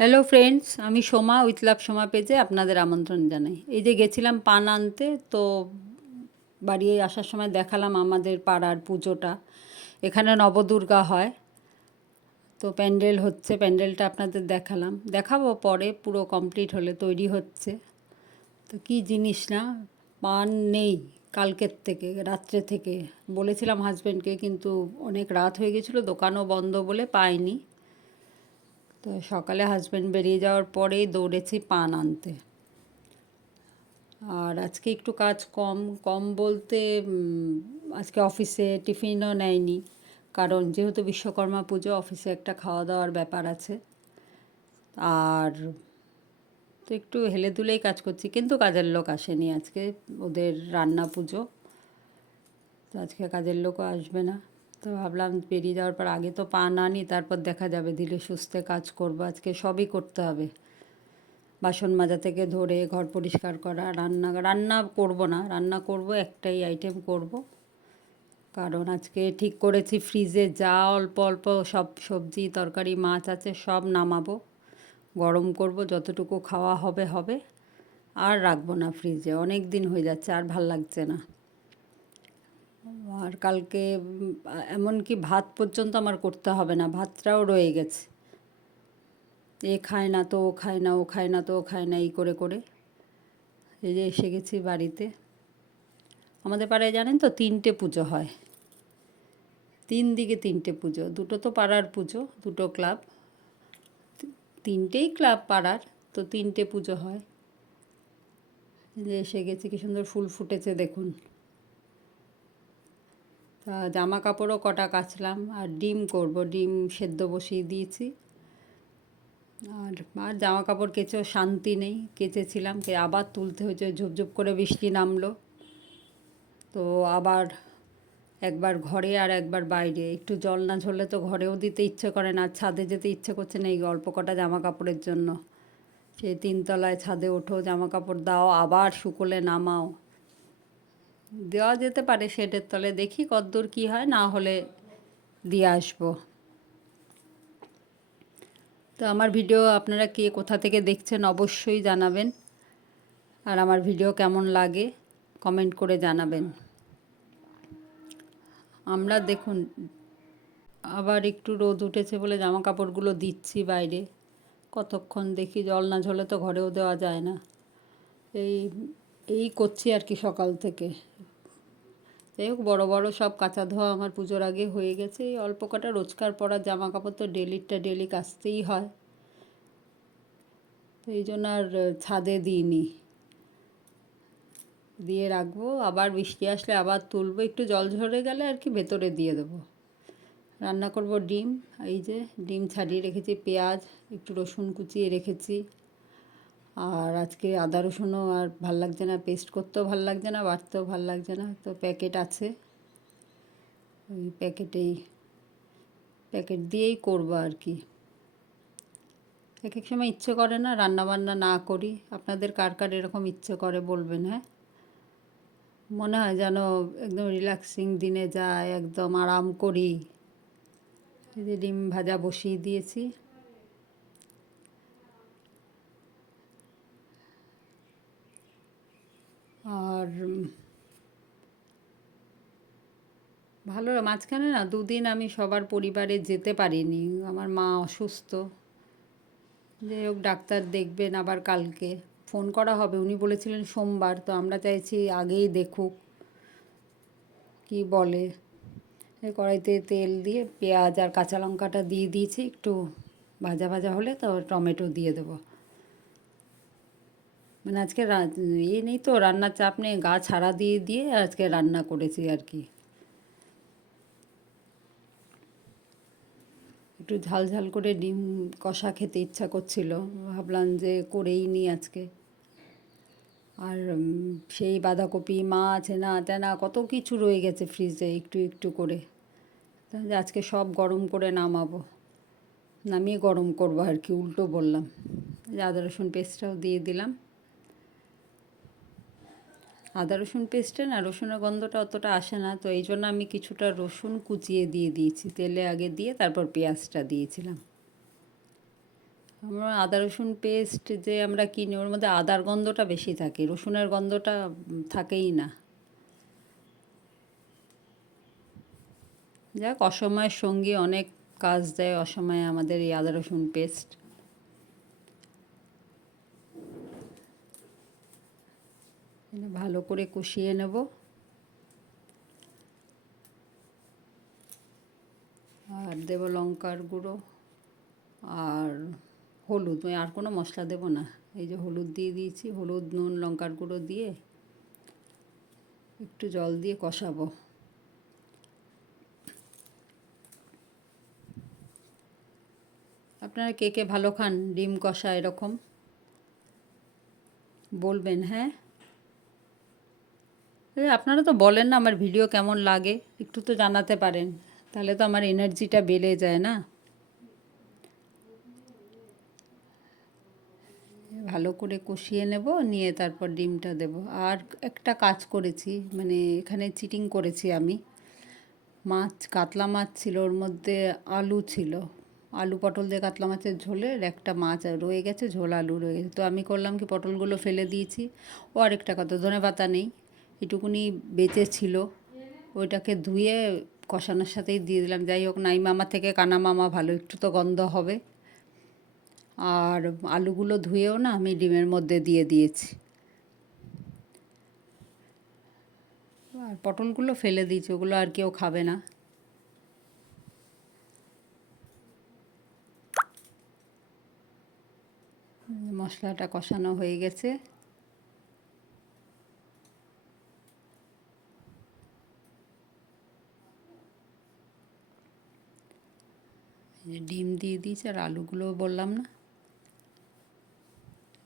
Hello friends, আমি Soma with love Soma পেজে আপনাদের আমন্ত্রণ জানাই। এই যে গেছিলাম পান আনতে, তো বাড়ি আসার সময় দেখালাম আমাদের পাড়ার পুজোটা। এখানে নবদুর্গা হয়, তো প্যান্ডেল হচ্ছে, প্যান্ডেলটা আপনাদের দেখাবো পরে, পুরো কমপ্লিট হলে। তৈরি হচ্ছে তো কি জিনিস না, পান নেই কালকের থেকে, রাত্রে থেকে বলেছিলাম হাজব্যান্ডকে, কিন্তু অনেক রাত হয়ে গেছিলো, দোকানও বন্ধ বলে পাইনি। তো সকালে হাজব্যান্ড বেরিয়ে যাওয়ার পরেই দৌড়েছি পান আনতে। আর আজকে একটু কাজ কম কম বলতে আজকে অফিসে টিফিনও নেয়নি, কারণ যেহেতু বিশ্বকর্মা পুজো, অফিসে একটা খাওয়া দাওয়ার ব্যাপার আছে। আর তো একটু হেলে দুলেই কাজ করছি, কিন্তু কাজের লোক আসেনি আজকে, ওদের রান্না পুজো, তো আজকে কাজের লোকও আসবে না। তো ভাবলাম বেরিয়ে যাওয়ার পর আগে তো পান আনি, তারপর দেখা যাবে, ধীরে সুস্থে কাজ করব। আজকে সবই করতে হবে, বাসন মাজা থেকে ধরে ঘর পরিষ্কার করা, রান্না করব না, রান্না করব একটাই আইটেম করব, কারণ আজকে ঠিক করেছি ফ্রিজে যা অল্প অল্প সব সবজি তরকারি মাছ আছে সব নামাবো, গরম করব, যতটুকু খাওয়া হবে হবে, আর রাখবো না ফ্রিজে, অনেক দিন হয়ে যাচ্ছে, আর ভাল লাগছে না। আর কালকে এমনকি ভাত পর্যন্ত আমার করতে হবে না, ভাতটাও রয়ে গেছে, এ খায় না তো ও খায় না, ও খায় না তো ও খায় না, এই করে করে এই যে এসে গেছি বাড়িতে। আমাদের পাড়ায় জানেন তো 3টে পুজো হয়, 3 দিকে 3টে পুজো, দুটো তো পাড়ার পুজো, দুটো ক্লাব, 3টেই ক্লাব পাড়ার, তো 3টে পুজো হয়। যে এসে গেছে, কি সুন্দর ফুল ফুটেছে দেখুন। তা জামা কাপড়ও কটা কাচলাম, আর ডিম করব, ডিম সেদ্ধ বসিয়ে দিয়েছি। আর আর জামা কাপড় কেচেও শান্তি নেই, কেচেছিলাম, আবার তুলতে হয়েছে, ঝুপঝুপ করে বৃষ্টি নামলো, তো আবার একবার ঘরে আর একবার বাইরে, একটু জল না ঝরলে তো ঘরেও দিতে ইচ্ছে করে না, ছাদে যেতে ইচ্ছে করছে না এই অল্প কটা জামা কাপড়ের জন্য। সেই 3তলায় ছাদে ওঠো, জামা কাপড় দাও, আবার শুকোলে নামাও। দেওয়া যেতে পারে শেডের তলে, দেখি কতদূর কী হয়, না হলে দিয়ে আসবো। তো আমার ভিডিও আপনারা কে কোথা থেকে দেখছেন অবশ্যই জানাবেন, আর আমার ভিডিও কেমন লাগে কমেন্ট করে জানাবেন। আমরা দেখুন আবার একটু রোদ উঠেছে বলে জামা কাপড়গুলো দিচ্ছি বাইরে, কতক্ষণ দেখি, জল না ঝরলে তো ঘরেও দেওয়া যায় না। এই এই করছি আর কি সকাল থেকে। যাই হোক, বড়ো বড়ো সব কাচা ধোয়া আমার পুজোর আগে হয়ে গেছে, এই অল্প কটা রোজকার পরা জামা কাপড় তো ডেলিরটা ডেলি কাচতেই হয়, তো এই জন্য আর ছাদে দিইনি, দিয়ে রাখবো, আবার বৃষ্টি আসলে আবার তুলবো, একটু জল ঝরে গেলে আর কি ভেতরে দিয়ে দেবো। রান্না করব ডিম, এই যে ডিম ছাড়িয়ে রেখেছি, পেঁয়াজ একটু রসুন কুচিয়ে রেখেছি, আর আজকে আদা রসুনও আর ভাল লাগছে না, পেস্ট করতেও ভাল লাগছে না, বাটতেও ভাল লাগছে না, তো প্যাকেট আছে, ওই প্যাকেট দিয়েই করবো আর কি। এক এক সময় ইচ্ছে করে না রান্না বান্না না করি, আপনাদের কার কার এরকম ইচ্ছে করে বলবেন। হ্যাঁ, মনে হয় যেন একদম রিল্যাক্সিং দিনে যায়, একদম আরাম করি। এই যে ডিম ভাজা বসিয়ে দিয়েছি, আর ভালো, মাঝখানে না 2 দিন আমি সবার পরিবারে যেতে পারিনি, আমার মা অসুস্থ, যাই হোক ডাক্তার দেখবেন আবার কালকে, ফোন করা হবে, উনি বলেছিলেন সোমবার, তো আমরা চাইছি আগেই দেখুক কি বলে। কড়াইতে তেল দিয়ে পেঁয়াজ আর কাঁচা লঙ্কাটা দিয়ে দিয়েছি, একটু ভাজা ভাজা হলে তো টমেটো দিয়ে দেবো। মানে আজকে ইয়ে নেই তো, রান্নার চাপ নেই, গা ছাড়া দিয়ে দিয়ে আজকে রান্না করেছি আর কি। একটু ঝাল ঝাল করে ডিম কষা খেতে ইচ্ছা করছিল, ভাবলাম যে করেই নিই আজকে। আর সেই বাঁধাকপি মাছ হেনা তেনা কত কিছু রয়ে গেছে ফ্রিজে একটু একটু করে, তাহলে আজকে সব গরম করে নামাবো, নামিয়ে গরম করবো আর কি, উল্টো বললাম। আদা রসুন পেস্টটাও দিয়ে দিলাম, আদা রসুন পেস্টে না রসুনের গন্ধটা অতটা আসে না, তো এই জন্য আমি কিছুটা রসুন কুচিয়ে দিয়ে দিয়েছি, তেলে আগে দিয়ে তারপর পেঁয়াজটা দিয়েছিলাম। আমরা আদা রসুন পেস্ট যে আমরা কিনি ওর মধ্যে আদার গন্ধটা বেশি থাকে, রসুনের গন্ধটা থাকেই না। যাক, অসময়ের সঙ্গী অনেক কাজ দেয় অসময়ে আমাদের এই আদা রসুন পেস্ট। ভালো করে কষিয়ে নেব। আর দেব লঙ্কার গুঁড়ো আর হলুদ, আর কোনো মশলা দেব না। এই যে হলুদ দিয়ে দিয়েছি, হলুদ নুন লঙ্কার গুঁড়ো দিয়ে একটু জল দিয়ে কষাবো। আপনারা কে কে ভালো খান ডিম কষা এরকম বলবেন। হ্যাঁ, আপনারা তো বলেন না আমার ভিডিও কেমন লাগে, একটু তো জানাতে পারেন, তাহলে তো আমার এনার্জিটা বেড়ে যায় না। ভালো করে কষিয়ে নেব, নিয়ে তারপর ডিমটা দেব। আর একটা কাজ করেছি, মানে এখানে চিটিং করেছি আমি। মাছ, কাতলা মাছ ছিল, ওর মধ্যে আলু ছিল, আলু পটল দিয়ে কাতলা মাছের ঝোলের একটা মাছ রয়ে গেছে, ঝোল আলু রয়ে গেছে। তো আমি করলাম কি, পটলগুলো ফেলে দিয়েছি। ও আরেকটা কথা, ধনেপাতা নেই, এটুকুনি বেঁচে ছিল, ওইটাকে ধুয়ে কষানোর সাথেই দিয়ে দিলাম। যাই হোক, নাই মামা থেকে কানা মামা ভালো, একটু তো গন্ধ হবে। আর আলুগুলো ধুয়েও না আমি ডিমের মধ্যে দিয়ে দিয়েছি। আর পটলগুলো ফেলে দিয়েছি, ওগুলো আর কেউ খাবে না। মশলাটা কষানো হয়ে গেছে। ডিম দিয়ে দিয়েছি, আর আলুগুলোও বললাম না,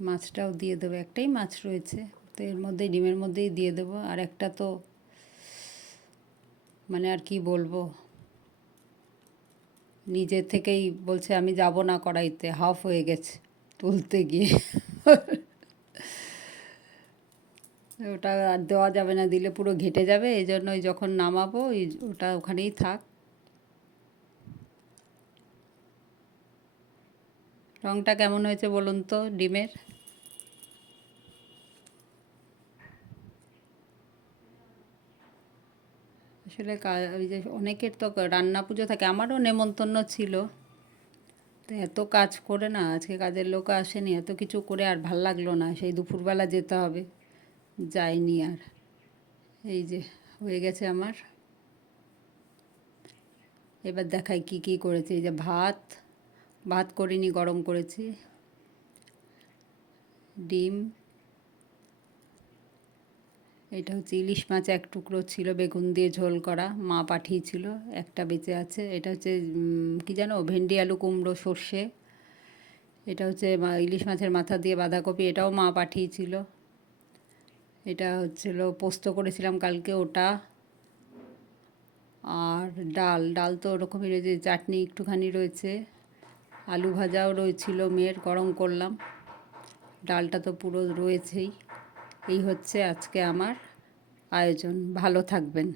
মাছটাও দিয়ে দেবো। একটাই মাছ রয়েছে, তো এর মধ্যেই ডিমের মধ্যেই দিয়ে দেবো। আর একটা তো মানে আর কি বলবো, নিজে থেকেই বলছে আমি যাব না কড়াইতে, হাফ হয়ে গেছে তুলতে গিয়ে। ওটা আর দেওয়া যাবে না, দিলে পুরো ঘেটে যাবে, এই জন্য যখন নামাবো ওটা ওখানেই থাক। রঙটা কেমন হয়েছে বলুন তো ডিমের? আসলে ওই যে অনেকের তো রান্না পুজো থাকে, আমারও নেমন্তন্ন ছিল, তো এত কাজ করে না, আজকে কাজের লোক আসেনি, এত কিছু করে আর ভাল লাগলো না, সেই দুপুরবেলা যেতে হবে, যাইনি আর। এই যে হয়ে গেছে আমার। এবার দেখাই কি কি করেছি। এই যে ভাত, ভাত করিনি, গরম করেছি। ডিম, এটা হচ্ছে ইলিশ মাছ এক টুকরো ছিল, বেগুন দিয়ে ঝোল করা, মা পাঠিয়েছিল, একটা বেঁচে আছে। এটা হচ্ছে কী জানো, ভেন্ডি আলু কুমড়ো সর্ষে। এটা হচ্ছে ইলিশ মাছের মাথা দিয়ে বাঁধাকপি, এটাও মা পাঠিয়েছিল। এটা হচ্ছিল পোস্ত করেছিলাম কালকে, ওটা। আর ডাল, ডাল তো ওরকমই রয়েছে, চাটনি একটুখানি রয়েছে, আলু ভাজাও রয়েছিল মেয়ের, গরম করলাম। ডালটা তো পুরো রয়েছেই। এই হচ্ছে আজকে আমার আয়োজন। ভালো থাকবেন।